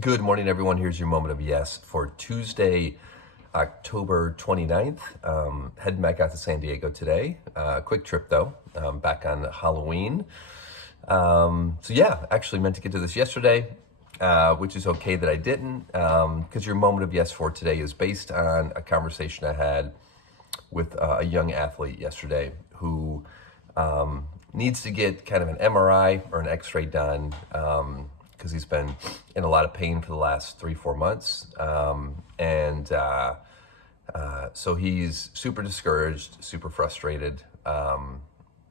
Good morning, everyone. Here's your moment of yes for Tuesday, October 29th. Heading back out to San Diego today. Quick trip, though, back on Halloween. Actually meant to get to this yesterday, which is okay that I didn't, because your moment of yes for today is based on a conversation I had with a young athlete yesterday who needs to get kind of an MRI or an X-ray done, because he's been in a lot of pain for the last 3-4 months. So he's super discouraged, super frustrated.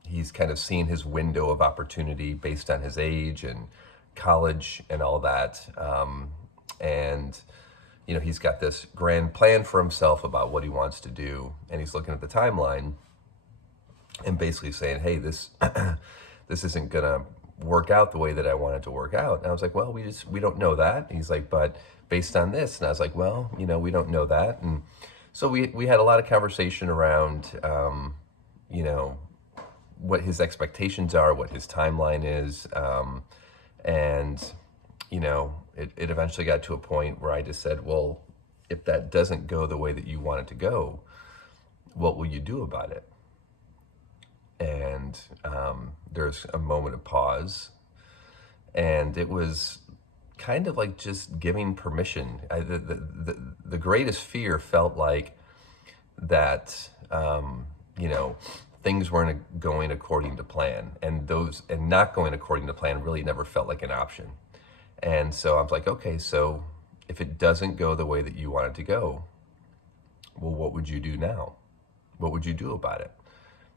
He's kind of seen his window of opportunity based on his age and college and all that. He's got this grand plan for himself about what he wants to do. And he's looking at the timeline and basically saying, hey, this isn't going to work out the way that I wanted to work out. And I was like, well, we don't know that. And he's like, but based on this. And I was like, well, we don't know that. And so we had a lot of conversation around, what his expectations are, what his timeline is. It eventually got to a point where I just said, well, if that doesn't go the way that you want it to go, what will you do about it? And there's a moment of pause, and it was kind of like just giving permission. The greatest fear felt like that, things weren't going according to plan, and not going according to plan really never felt like an option. And so I was like, okay, so if it doesn't go the way that you want it to go, well, what would you do now? What would you do about it?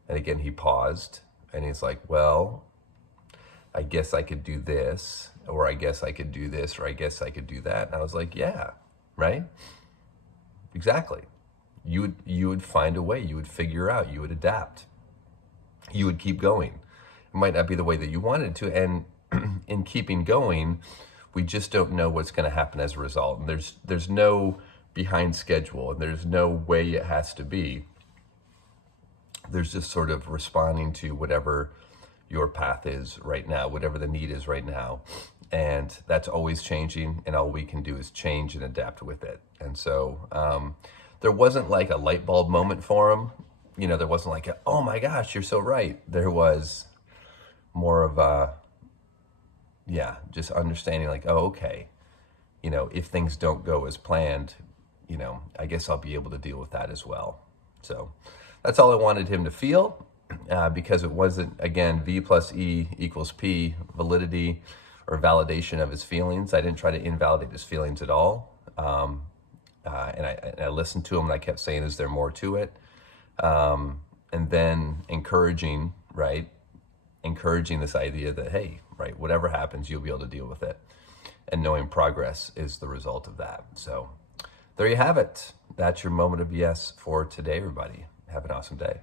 And again, he paused, and he's like, well, I guess I could do this, or I guess I could do this, or I guess I could do that. And I was like, yeah, right? Exactly. You would find a way, you would figure out, you would adapt, you would keep going. It might not be the way that you wanted to, and in keeping going, we just don't know what's going to happen as a result. And there's no behind schedule, and there's no way it has to be. There's just sort of responding to whatever your path is right now, whatever the need is right now. And that's always changing, and all we can do is change and adapt with it. And so there wasn't like a light bulb moment for him. There wasn't like, oh my gosh, you're so right. There was more of just understanding like, oh, okay, if things don't go as planned, I guess I'll be able to deal with that as well. So that's all I wanted him to feel, because it wasn't, again, V plus E equals P, validity or validation of his feelings. I didn't try to invalidate his feelings at all. And I listened to him, and I kept saying, is there more to it? And then encouraging this idea that, hey, right, whatever happens, you'll be able to deal with it. And knowing progress is the result of that. So there you have it. That's your moment of yes for today, everybody. Have an awesome day.